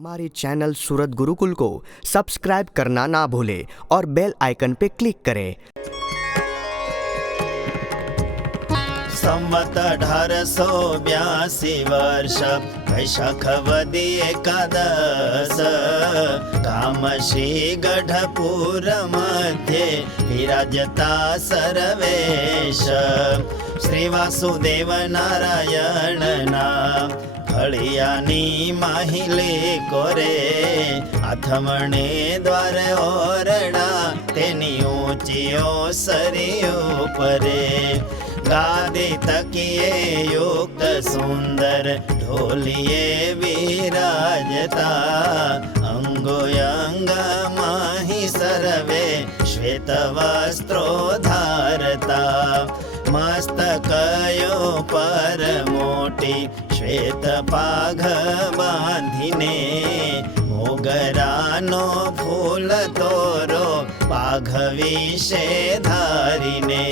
हमारे चैनल सूरत गुरुकुल को सब्सक्राइब करना ना भूलें और बेल आइकन पे क्लिक करें। संवत 1882 वर्ष वैशाख वदी एकादश कामशी गढ़पुर मध्ये विराजता सर्वेश श्री वासुदेव नारायण ना फळियानी माहिले कोरे आथमणे द्वार ओरडा तेनी ऊंची ओसरीओ परे गादी तकिए युक्त सुंदर ढोलिए विराजता अंगोयंग माहि सर्वे श्वेत वस्त्रो धारता मस्तकयो पर मोटी श्वेत पाघ बांधीने मोगरानो फूल तोरो पाघ विषे धारीने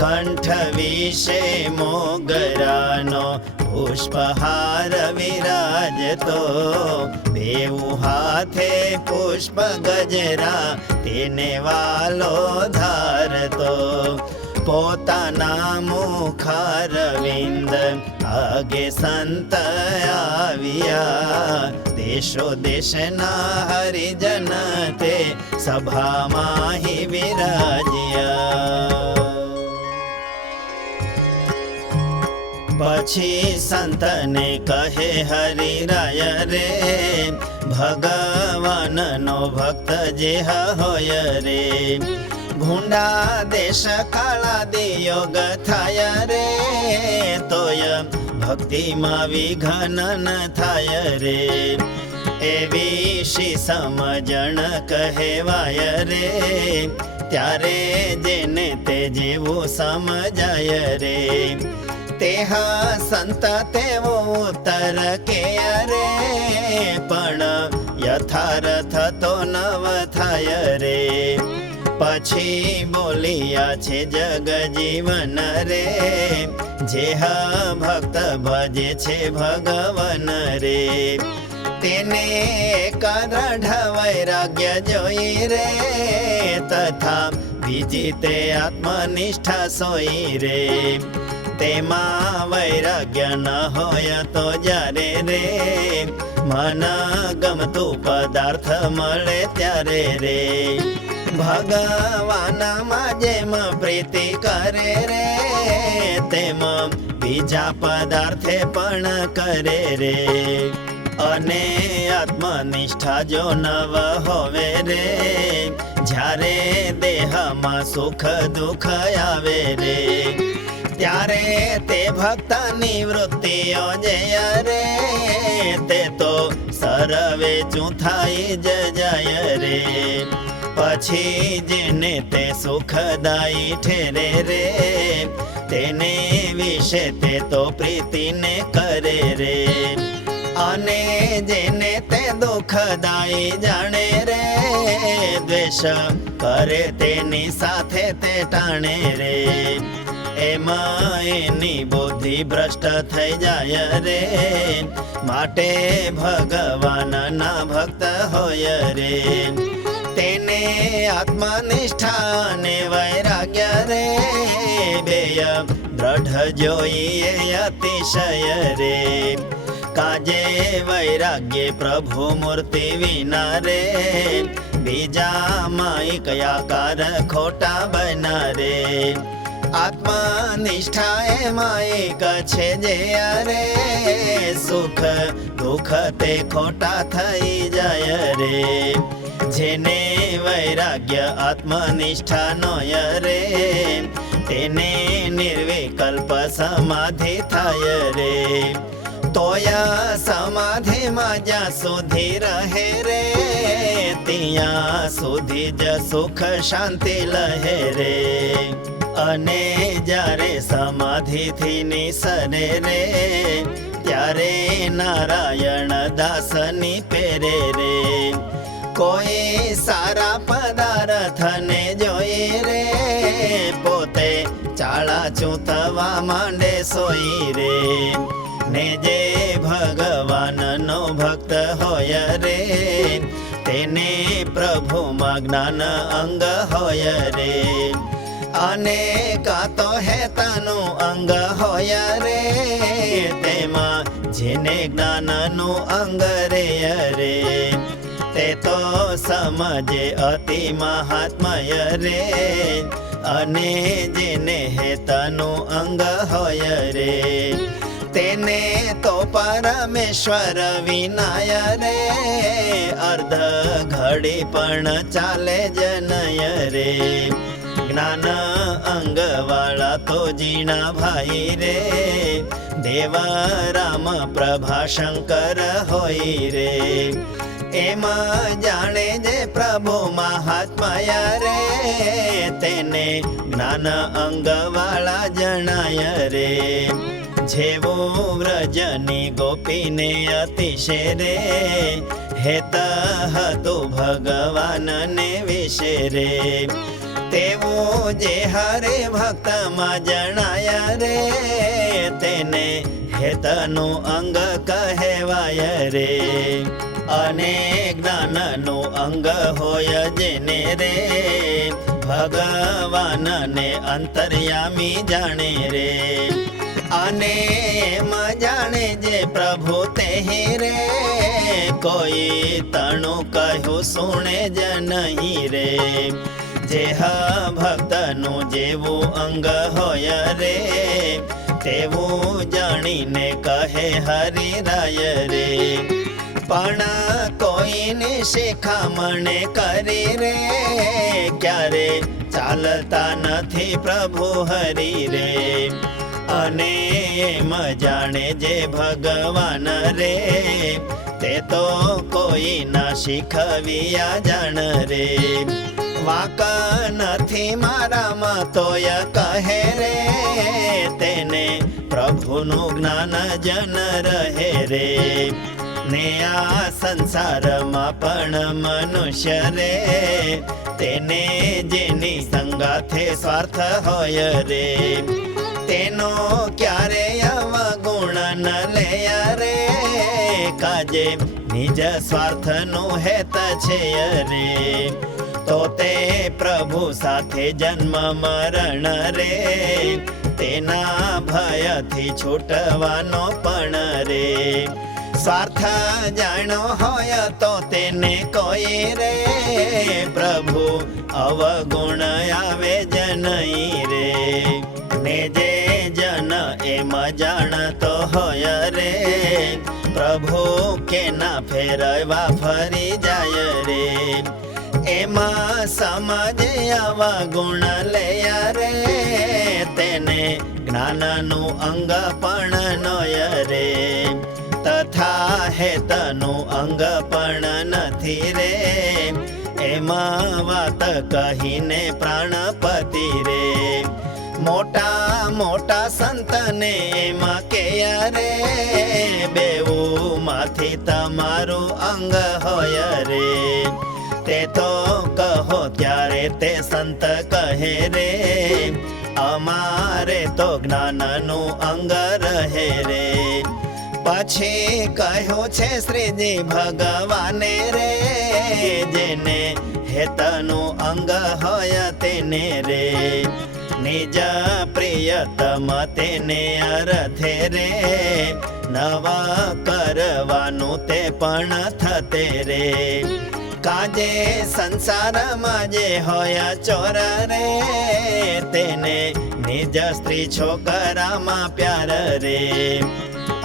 कंठ विषे मोगरानो पुष्पहार विराजतो बेऊ हाथे पुष्प गजरा तेने वालो धारतो पोताना मुखारविंद आगे संत आविया देशो देशना हरिजन ते सभा माही विराजिया पछी संतने कहे हरिराय रे भगवान नो भक्त जेह होय रे भूंडा देश काला दियोग थाय रे तोय भक्ति मा विघन न थाय रे एवी शी समजण कहेवाय रे त्यारे जेने ते जेवू समजाय रे तेहा संत तेवो उत्तर के रे पण यथार्थ तो नव थाय रे पछी बोलिया छे जग जीवन रे जेह भक्त भजे छे भगवन रे तेने कारण वैराग्य जोई रे तथा बीजी ते आत्मनिष्ठा सोई रे तेमा वैराग्य न होय तो जारे रे मन गमतु पदार्थ मळे त्यारे रे भगवान जेम प्रीति करे रे तेम बीजा पदार्थे पण करे रे अने आत्मनिष्ठा जो नव होवे रे ज्यारे देहमां सुख दुख आवे रे त्यारे ते भक्तनी वृत्तिओ जय रे ते तो सर्वे चूथाई जय रे पछी जेने ते सुखदायी ठेरे रे तेने विषे ते तो प्रीति ने करे रे अने जेने ते दुखदायी जाने रे द्वेष करे तेनी साथे ते टाणे रे एमा एनी बुद्धि भ्रष्ट थई जाय रे माटे भगवान ना भक्त होय रे तेने आत्मनिष्ठा ने वैराग्य रे बेय दृढ़ जोईए अतिशय रे काजे वैराग्य प्रभु मूर्ति विना रे बीजा माई कया कार खोटा बना रे आत्मनिष्ठा माई कछे जे रे सुख दुख ते खोटा थई जाय रे जेने वैराग्य आत्मनिष्ठा नोय रे तेने निर्विकल्प समाधि थाय रे तोया समाधि में ज्या सुधी रहे रे तिया सुधी ज सुख शांति लहे रे अने जारे समाधि थी निसरे रे त्यारे नारायण दासनी पेरे रे कोई सारा पदार्थ ने जोई रे पोते चाला चूतवा मांडे सोई रे ને જે ભગવાનનો ભક્ત હોય રે તેને પ્રભુમાં જ્ઞાન અંગ હોય રે. અને કાતો હેતાનું અંગ હોય રે તેમાં જેને જ્ઞાનનું અંગ રે રે તે તો સમજે અતિ મહાત્મય રે. અને જેને હેતાનું અંગ હોય રે તેને તો પરમેશ્વર વિનાય રે અર્ધ ઘડી પણ ચાલે જ નય રે. જ્ઞાન અંગ વાળા તો જીણા ભાઈ રે દેવ રામ પ્રભા શંકર હોય રે. એમાં જાણે જે પ્રભુ મહાત્મય રે તેને જ્ઞાન અંગ વાળા જણાય રે. જેવું વ્રજની ગોપીને અતિશય રે હેત હતું ભગવાનને વિશે રે તેવું જે હરે ભક્તમાં જણાય રે તેને હેતનું અંગ કહેવાય રે. અને જ્ઞાનનું અંગ હોય જેને રે ભગવાનને અંતર્યામી જાણે રે. અને એમ જાણે જે પ્રભુ તે રે કોઈ તણું કહ્યું સુણે જ નહીં રે. જે ભક્તનું જેવું અંગ હોય રે તેવું જાણીને કહે હરિરાય રે. પણ કોઈને શિખામણે કરી રે ક્યારે ચાલતા નથી પ્રભુ હરિ રે. અને એમ જાણે જે ભગવાન રે તે તો કોઈ ના શીખવ્યા જાણ રે. વાક નથી મારામાં તોય કહે રે તેને પ્રભુનું જ્ઞાન જન રહે રે. ને આ સંસારમાં પણ મનુષ્ય રે તેને જેની સંગાથે સ્વાર્થ હોય રે તેનો ક્યારે અવગુણ ન લે રે. કાજે નિજ સ્વાર્થનું હેત છે રે તો તે પ્રભુ સાથે જન્મ મરણ રે તેના ભયથી છૂટવાનો પણ રે. સ્વાર્થ જાણો હોય તો તેને કોઈ રે પ્રભુ અવગુણ આવે જ નહીં રે. ને જે જન એમ જાણતો હોય રે પ્રભુ કે ના ફેરવા ફરી જાય રે. એમાં સમજે અવગુણ લે રે તેને જ્ઞાનનું અંગ પણ નય રે. તથા હેતનું અંગ પણ નથી રે એમાં વાત કહીને પ્રાણપતિ રે. મોટા મોટા સંતને એમાં કે રે બેઉ માંથી તમારું અંગ હોય રે. તે તો કહો ત્યારે તે સંત કહે રે અમારે તો જ્ઞાનનું અંગ રહે રે. પછી કહ્યું છે શ્રીજી ભગવાને રે જેને હેતનું અંગ હોય તેને રે. નિજ પ્રિયતમ તેને અર્થે રે નવા કરવાનું તે પણ થતે રે. કાજે સંસારમાં જે હોય ચોર રે તેને નિજ સ્ત્રી છોકરામાં પ્યાર રે.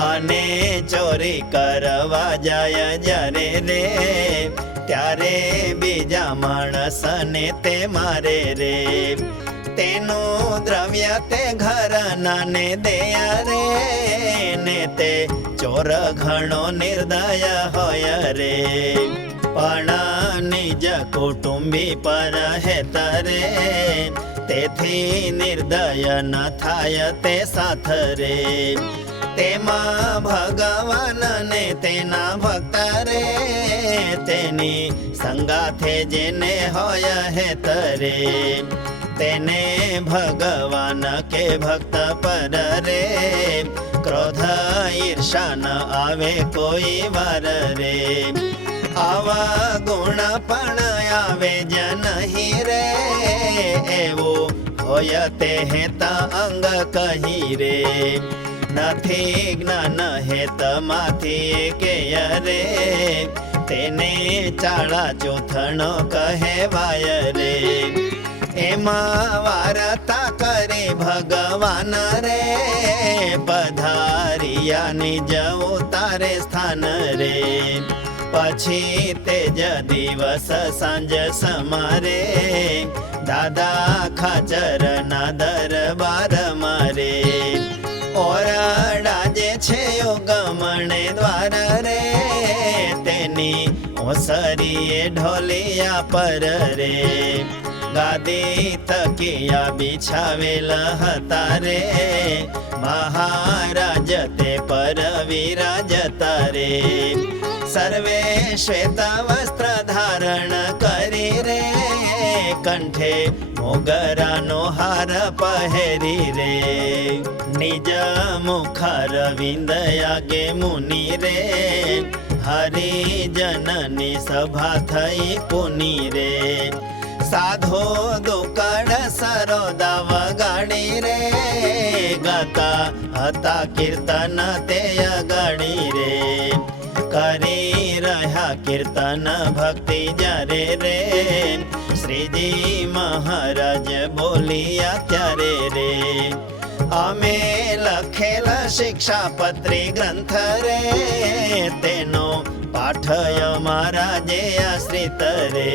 અને ચોરી કરવા જાય જ્યારે રે ત્યારે બીજા માણસને તે મારે રે. તેનું દ્રવ્ય તે ઘરના ને દે રે ને તે ચોર ઘણો નિર્દય હોય રે. પણ નિજ કુટુંબી પર હેત રે તેથી નિર્દય ન થાય તે સાથ રે. તેમાં ભગવાન ને તેના ભક્ત રે તેની સંગાથે જેને હોય હેત રે તેને ભગવાન કે ભક્ત પર રે ક્રોધ ઈર્ષા ન આવે કોઈ વાર રે. આવા ગુણ પણ આવે જ નહીં રે, એવું હોય તે હેતા અંગ કહી રે. નથી જ્ઞાન હેતમાંથી કે રે, તેને ચાળા ચોથણો કહેવાય રે. એમાં વાર્તા કરે ભગવાન રે, પધારિયાની જવું તારે સ્થાન રે. પછી તેજ દિવસ સાંજ સમારે, દાદા ખાચર ના દરબાર મારે. ઓરડા જે છે ગમણે દ્વાર રે, તેની ઓસરીએ ઢોલિયા પર રે. ગાદી તકિયા બિછાવેલ હતા રે, મહારાજ તે પર વિરાજતા રે. સર્વે શ્વેત વસ્ત્ર ધારણ કરી રે, કંઠે મોગરાનો હાર પહેરી રે. નિજ મુખ રવિંદ આગે મુનિ રે, હરિજનની સભા થઈ પુની રે. સાધો દુકડ સરોદા વગાડી રે, ગાતા હતા કીર્તન તે અગાડી રે. કરી રહ્યા કીર્તન ભક્તિ જ્યારે રે, શ્રીજી મહારાજ બોલ્યા ત્યારે રે. અમે લખેલ શિક્ષાપત્રી ગ્રંથ રે, તેનો પાઠ મહારાજે આશ્રિત રે.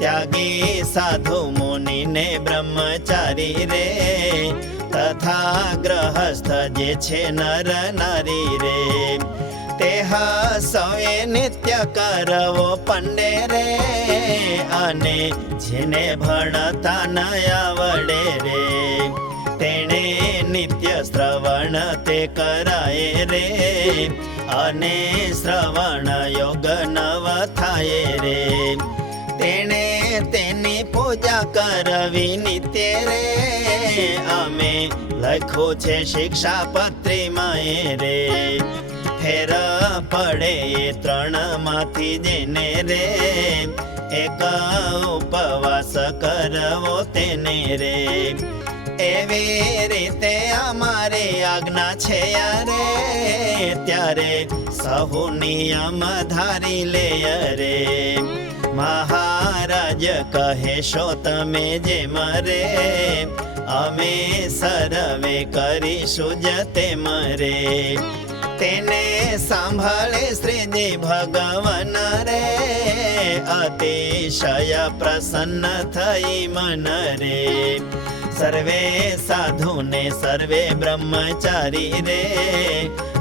ત્યાગી સાધુ મુનિ ને બ્રહ્મચારી રે, તથા ગ્રહસ્થ જે છે નર નારી રે. તેહ સૌએ નિત્ય કરવો પંડે રે, અને જેને ભણતા ન આવડે રે, તેણે નિત્ય શ્રવણ તે કરાય રે. અને શ્રવણ યોગ નવ થાય રે, તેણે તેની પૂજા કરવી નિત્ય રે. અમે લખ્યું છે શિક્ષાપત્રીમાં રે, ફેર પડે ત્રણ માંથી જેને રે, એક ઉપવાસ કરવો તેને રે. એવી રીતે અમારે આજ્ઞા છે રે, ત્યારે સહુ નિયમ ધારી લે રે. મહારાજ કહેશો તમે જે મરે, અમે સર્વે કરીશું જ તે મરે. તેને સાંભળે શ્રીજી ભગવાન રે, અતિશય પ્રસન્ન થઈ મન રે. સર્વે સાધુ ને સર્વે બ્રહ્મચારી રે,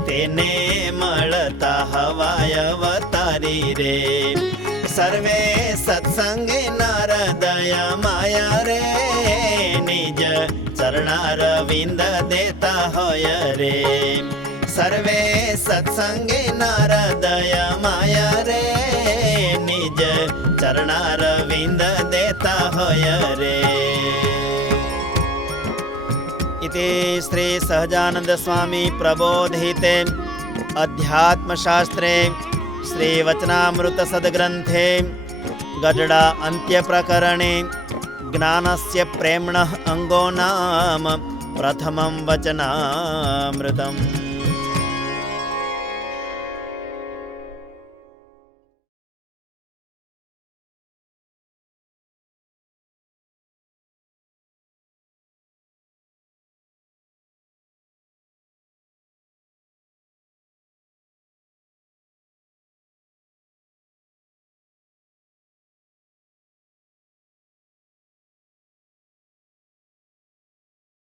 તેને મળતા હવાય અવતારી રે. સર્વે સત્સંગે નારદય માયા રે, નિજ ચરણારવિંદ દેતા હોય રે. સર્વે સત્સંગે નારદય માયા રે, નિજ ચરણારવિંદ દેતા હોય રે. इति श्री सहजानंद स्वामी प्रबोधिते अध्यात्मशास्त्रे श्री वचनामृत सद्ग्रंथे गडडा अंत्य प्रकरणे ज्ञानस्य प्रेम्णः अंगो नाम प्रथमं वचनामृतम्.